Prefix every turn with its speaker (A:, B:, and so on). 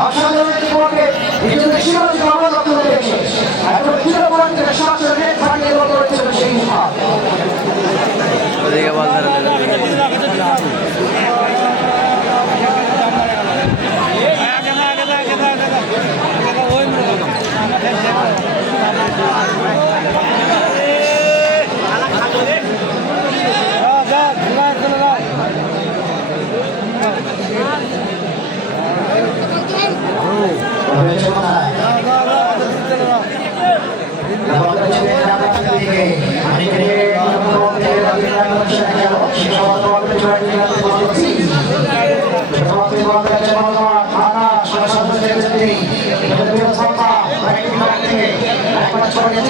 A: অসাধারণ জীবনকে হয়েছে কোথায় ছোট